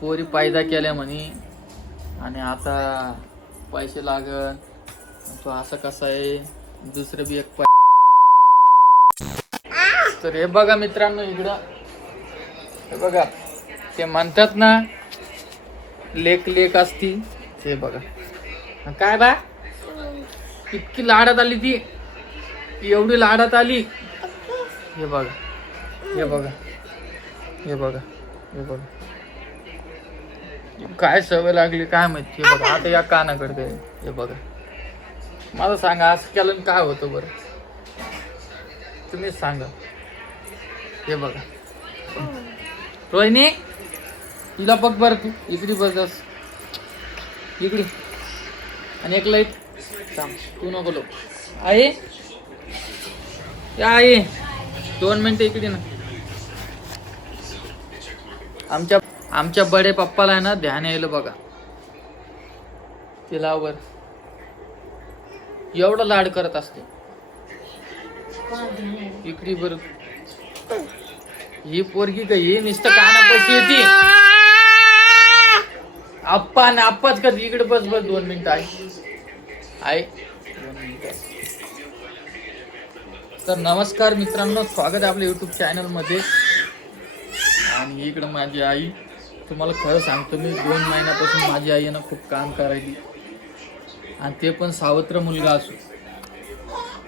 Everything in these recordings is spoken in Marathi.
पोरी पायदा केल्या म्हणे आणि आता पैसे लागल. तो असं कसा आहे दुसरं बी एक तर हे बघा मित्रांनो इकडं हे बघा ते म्हणतात ना लेक लेक असती ते बघा काय बा इतकी लाडात आली ती एवढी लाडात आली. हे बघा हे बघा हे बघा हे बघा काय सवय लागली काय माहिती. हे बघा आता या कानाकडे हे बघा मला सांगा असं केलं काय होतं बरं तुम्हीच सांगा. हे बघा रोहिणी तिला बघ बरं तू इकडे बघस इकडे आणि एक लाईट तू नको लो आहे या आहे 2 मिनिटं इकडे ना. आमच्या बडे पप्पाला आहे ना ध्यान यायला बघा तिलावर एवढं लाड करत असते. इकडे बर ही पोरगी का ही नुसतं कानापाशी येते आप्पा ना आप्पाच कर इकडे बस 2 मिनिटं आहे 2 मिनिटं. तर नमस्कार मित्रांनो स्वागत आहे आपल्या YouTube चॅनल मध्ये. आणि इकडं माझी आई तुम्हाला खरं सांगतो मी 2 महिन्यापासून माझी आई ना खूप काम करायची आणि ते पण सावत्र मुलगा असो.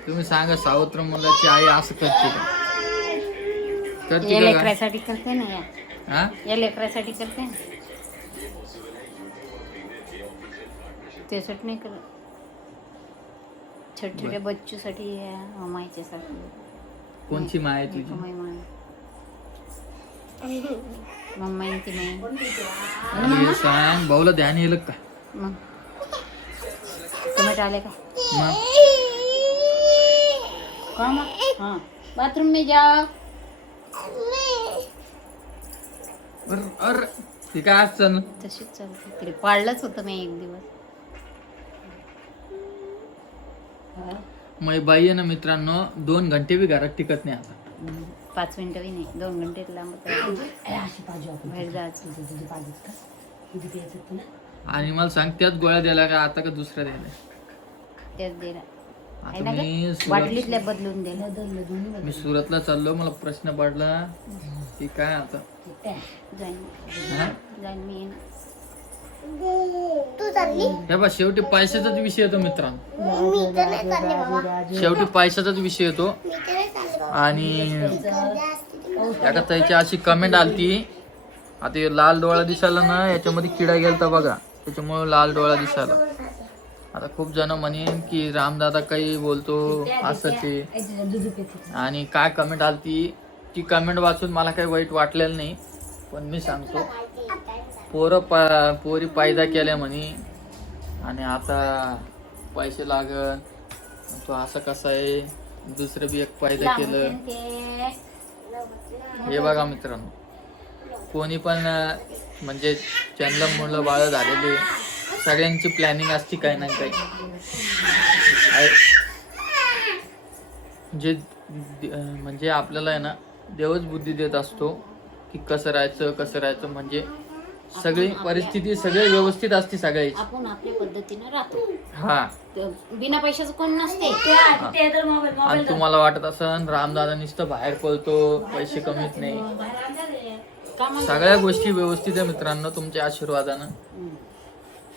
तुम्ही सांगा सावत्र मुलाची आई असं करते का? या लेकरासाठी करते ना हा या लेकरासाठी करते ना त्यासाठी नाही करत. छोटे छोटे बच्चूसाठी मायच्यासाठी. कोणची माय आहे तुझी? मम्मा ती हे सांग भाऊला ध्यान येईल का? मग टोमॅटो आले का? हाँ बाथरूम में जाओ. अरे ते काय असतं ना तशीच चालते तिला पाळलंच होतं मी एक दिवस. मग बाई आहे ना मित्रांनो 2 घंटे बी घरात टिकत नाही आता. 5 मिनिटं बी नाही 2 घंटे लांब बाहेर जायचं. आणि मला सांग त्याच गोळ्या द्यायला का आता का दुसऱ्या द्यायला? तेच दिला आता मी बाटलीतल्या बदलून दिला. मी सुरतला चाललो मला प्रश्न पडला की काय आता हा? जाईन मी येईन. हे बा शेवटी पैशाचाच विषय येतो मित्रांनो. शेवटी पैशाचाच विषय येतो. आणि एका ताईची अशी कमेंट आलती आता हे लाल डोळा दिसायला ना याच्यामध्ये किडा गेलता बघा त्याच्यामुळे लाल डोळा दिसायला. आता खूप जण म्हणेन की रामदादा काही बोलतो असं ते. आणि काय कमेंट आलती ती कमेंट वाचून मला काही वाईट वाटलेलं नाही. पण मी सांगतो पोरी पायदा केल्या म्हणे आणि आता पैसे लागल. तो असं कसा आहे दुसरं बी एक पायदा केलं. हे बघा मित्रांनो कोणी पण म्हणजे ज्यांना मुलं बाळ झालेले सगळ्यांची प्लॅनिंग असते काही ना काही. म्हणजे आपल्याला आहे ना देवच बुद्धी देत असतो की कसं राहायचं म्हणजे सगळी परिस्थिती सगळे व्यवस्थित असते सगळ्याची. आपण आपल्या पद्धतीने राहतो. हा बिना पैशाचं कोण नसते. आणि तुम्हाला वाटत असं रामदादा नुसतं बाहेर पळतो पैसे कमीत नाही. सगळ्या गोष्टी व्यवस्थित आहे मित्रांनो तुमच्या आशीर्वादानं.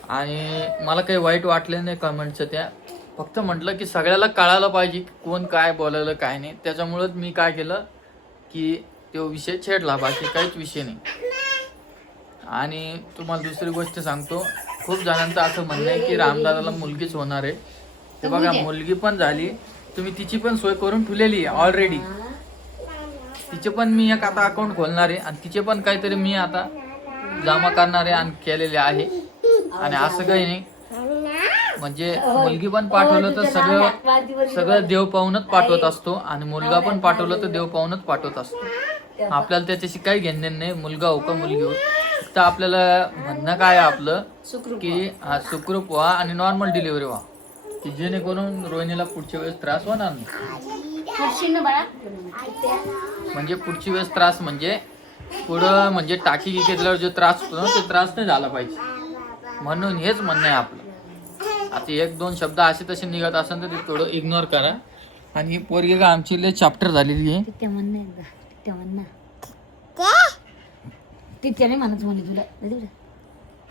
आणि मला काही वाईट वाटलं नाही कमेंटचं त्या. फक्त म्हटलं की सगळ्याला कळायला पाहिजे कोण काय बोलायला काय नाही. त्याच्यामुळंच मी काय केलं की तो विषय छेडला बाकी काहीच विषय नाही. आणि तुम्हाला दुसरी गोष्ट सांगतो खूप जणांचं असं म्हणणं आहे की रामदादाला मुलगीच होणार आहे. ते बघा मुलगी पण झाली. तुम्ही तिची पण सोय करून ठेवलेली आहे ऑलरेडी. तिचे पण मी एक आता अकाउंट खोलणार आहे आणि तिचे पण काहीतरी मी आता जमा करणार आहे आणि केलेले आहे. आणि असं काही नाही म्हणजे मुलगी पण पाठवलं तर सगळं देव पाहूनच पाठवत असतो आणि मुलगा पण पाठवलं तर देव पाहूनच पाठवत असतो. आपल्याला त्याच्याशी काही घेणं नाही मुलगा हो का मुलगी हो. तर आपल्याला म्हणणं काय आपलं की सुखरूप व्हा आणि नॉर्मल डिलिव्हरी व्हा की जेणेकरून रोहिणीला पुढच्या वेळेस त्रास होणार नाही. म्हणजे पुढची वेळेस त्रास म्हणजे पुढं म्हणजे टाकी घेतल्यावर जो त्रास होतो ना ते त्रास नाही झाला पाहिजे, म्हणून हेच म्हणणं आहे आपलं. आता एक दोन शब्द असे तसे निघत असेल तर ते थोडं इग्नोर करा. आणि ही पोरगी का आमची लय चॅप्टर झालेली आहे. तिथे म्हण ना एकदा, तिथे म्हण ना. तिथे नाही म्हणत म्हणे तुला.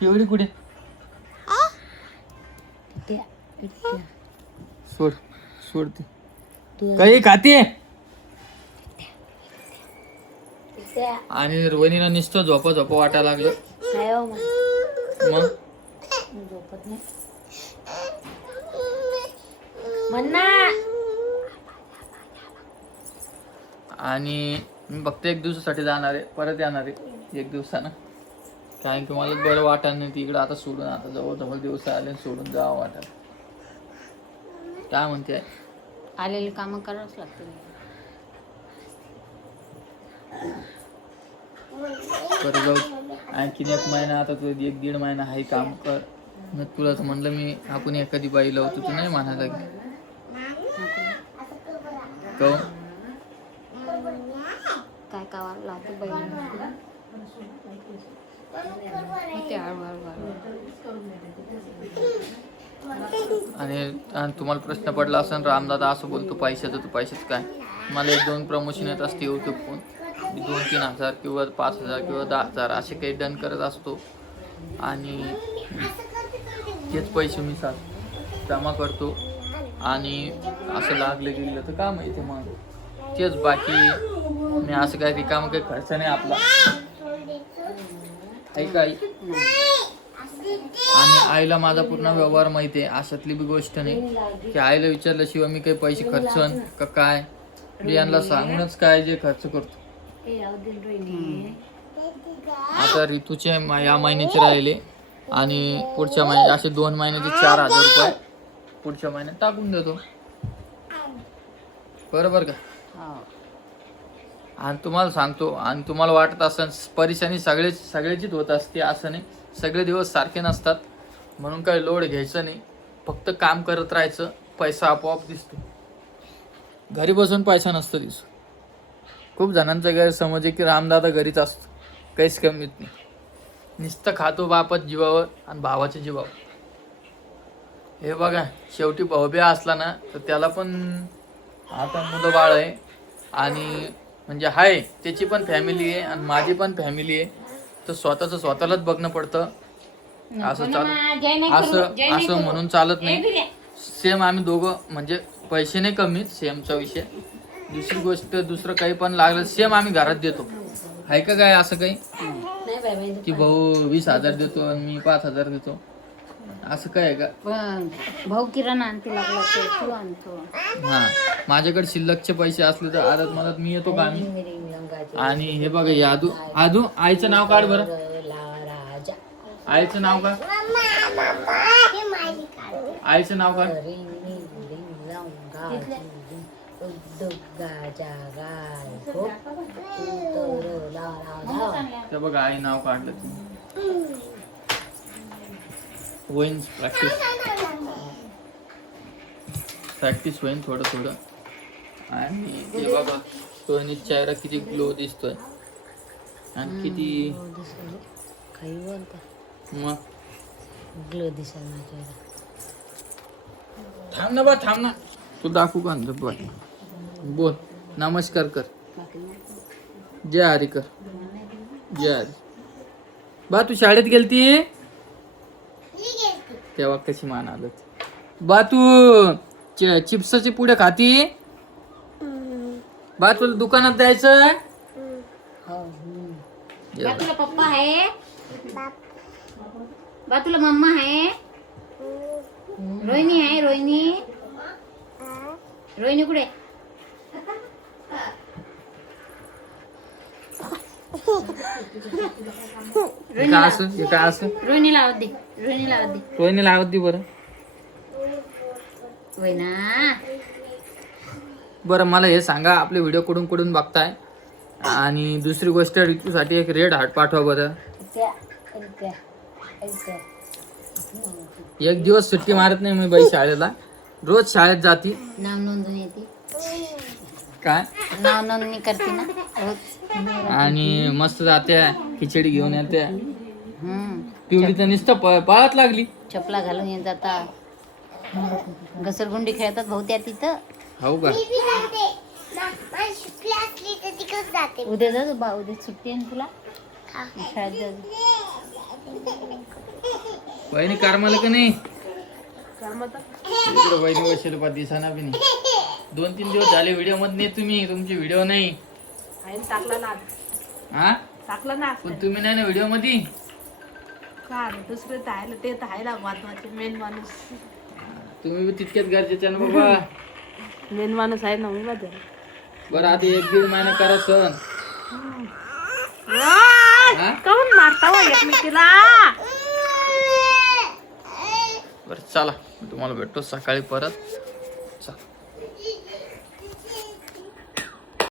एवढी कुठे तिथे तिथे. सोड सोडते तू काही खाते. तिथे आणि रोहिणीला नुसतं झोपा झोपा वाटायला लागलं. नाही हो मग. मग झोपत नाही म्हण ना. आणि मी फक्त एक दिवसासाठी जाणार आहे, परत येणार आहे एक दिवसानं. कारण की मला बरं वाटत नाही तिकडं आता सोडून. आता जवळ दिवस आले सोडून जावं वाटत. काय म्हणते आलेले काम करावंच लागते. परत जाऊ आणखीन एक महिना. आता तू 1-1.5 महिना हाही काम कर. मग तुला तर म्हणलं मी आपण एखादी बाई लावतो, तू नाही म्हणायला लागली. तो काय कावाला लावतो बहिणी. आणि तुम्हाला प्रश्न पडला असेल रामदादा असं बोलतो पैशाचं, तर पैशाचं काय. मला 1-2 प्रमोशन येत असते यूट्यूबहून. मी 2-3 हजार किंवा 5,000 किंवा 10,000 असे काही डन करत असतो. आणि तेच पैसे मी जमा करतो. आणि असं लागलं गेलं तर काम येते मग तेच. बाकी मी असं काय रिकामं काही खर्च नाही आपला, काही. आणि आईला माझा पूर्ण व्यवहार माहिती आहे. अशातली बी गोष्ट नाही की आईला विचारल्याशिवाय मी काही पैसे खर्चन का काय. यांना सांगूनच काय जे खर्च करतो. आता ऋतूचे या महिन्याचे राहिले आणि पुढच्या महिन्यात असे 2 महिन्याचे 4,000 रुपये पुढच्या महिन्यात टाकून देतो. बरोबर का. आणि तुम्हाला सांगतो, आणि तुम्हाला वाटत असेल परेशानी सगळ्याचीच होत असते असं नाही. सगळे दिवस सारखे नसतात, म्हणून काही लोड घ्यायचं नाही. फक्त काम करत राहायचं, पैसा आपोआप दिसतो. घरी बसून पैसा नसतो दिसतो. खूप जणांचा गैरसमज आहे की रामदादा घरीच असतो, काहीच कमीत नाही. नुसतं खातो बापाच्या जीवावर आणि भावाच्या जीवावर. हे बघा, शेवटी भाऊबिया असला ना तर त्याला पण आता मुलं बाळ आहे. आणि म्हणजे आहे त्याची पण फॅमिली आहे आणि माझी पण फॅमिली आहे. तर स्वतःलाच बघणं पडतं. असं म्हणून चालत नाही. सेम आम्ही दोघं म्हणजे पैसे नाही कमी, सेमचा विषय. दुसरी गोष्ट दुसरं काही पण लागलं सेम आम्ही घरात देतो. आहे का काय असं काही की भाऊ 20,000 देतो आणि मी 5,000 देतो, असं काय आहे का. भाऊ किराणा आणतो लागला तू आणतो. हा, माझ्याकडे शिल्लकचे पैसे असले तर आदत मदत मी येतो का आम्ही. आणि हे बघा हे आदू आईचं नाव काढ बरं. आईचं नाव का, आईचं नाव का. ते बघा आई नाव काढलं. होईन प्रॅक्टिस होईन थोडं. आणि हे बघा सोनीचा चेहरा किती ग्लो दिसतोय आणि किती मग ग्लो दिसेल ना चेहरा. थांब ना तू दाखवू का बाई. बोल नमस्कार कर, जय हरी कर, जय हरी. बा तू शाळेत गेलती तेव्हा कशी मान आलं. बा तू चिप्सचे पुढे खाती. बा तुला दुकानात जायचं. बा तुला पप्पा आहे, बा तुला मम्मा आहे, रोहिणी आहे. रोहिणी कुठे. काय असं रोहिणीला आवाज दे. रोहिणीला आवाज दे बरं. बरं मला हे सांगा, आपले व्हिडिओ कुठून बघताय. आणि दुसरी गोष्ट ऋतूसाठी एक रेड हार्ट पाठवा बरं. एक दिवस सुट्टी मारत नाही मी बाई शाळेला, रोज शाळेत जाती. नाव नोंदून येते. काय नाव नोंदणी करते ना रोज. आणि मस्त जात्या खिचडी घेऊन येत्या. हम्म. पिवळी तर नुसतं पळत लागली. चपला घालून येत जातात. घसरगुंडी खेळतात भाऊ त्या तिथं. हो का उद्या जाऊ बा, उद्या सुट्टी आहे ना तुला शाळेत जाऊ. वहिनी कारमाला का नाही इकडे वहिनी बसेल पा दिसाना बी नाही. 2-3 दिवस झाले व्हिडिओ मध्ये नाही तुम्ही. तुमची व्हिडिओ नाही टाकला ना हा टाकला ना पण तुम्ही नाही ना व्हिडिओ मध्ये. का दुसरे तर आहे ते तर आहे ना महत्वाचे. मेन माणूस तुम्ही बी तितक्यात गरजेचे ना बाबा. मेन माणूस आहे ना मग ते. बरं आता 1-1.5 महिना करा सण. हा? काऊन मारता हो एकमेकीला? बरं चला मी तुम्हाला भेटतो सकाळी परत. चला.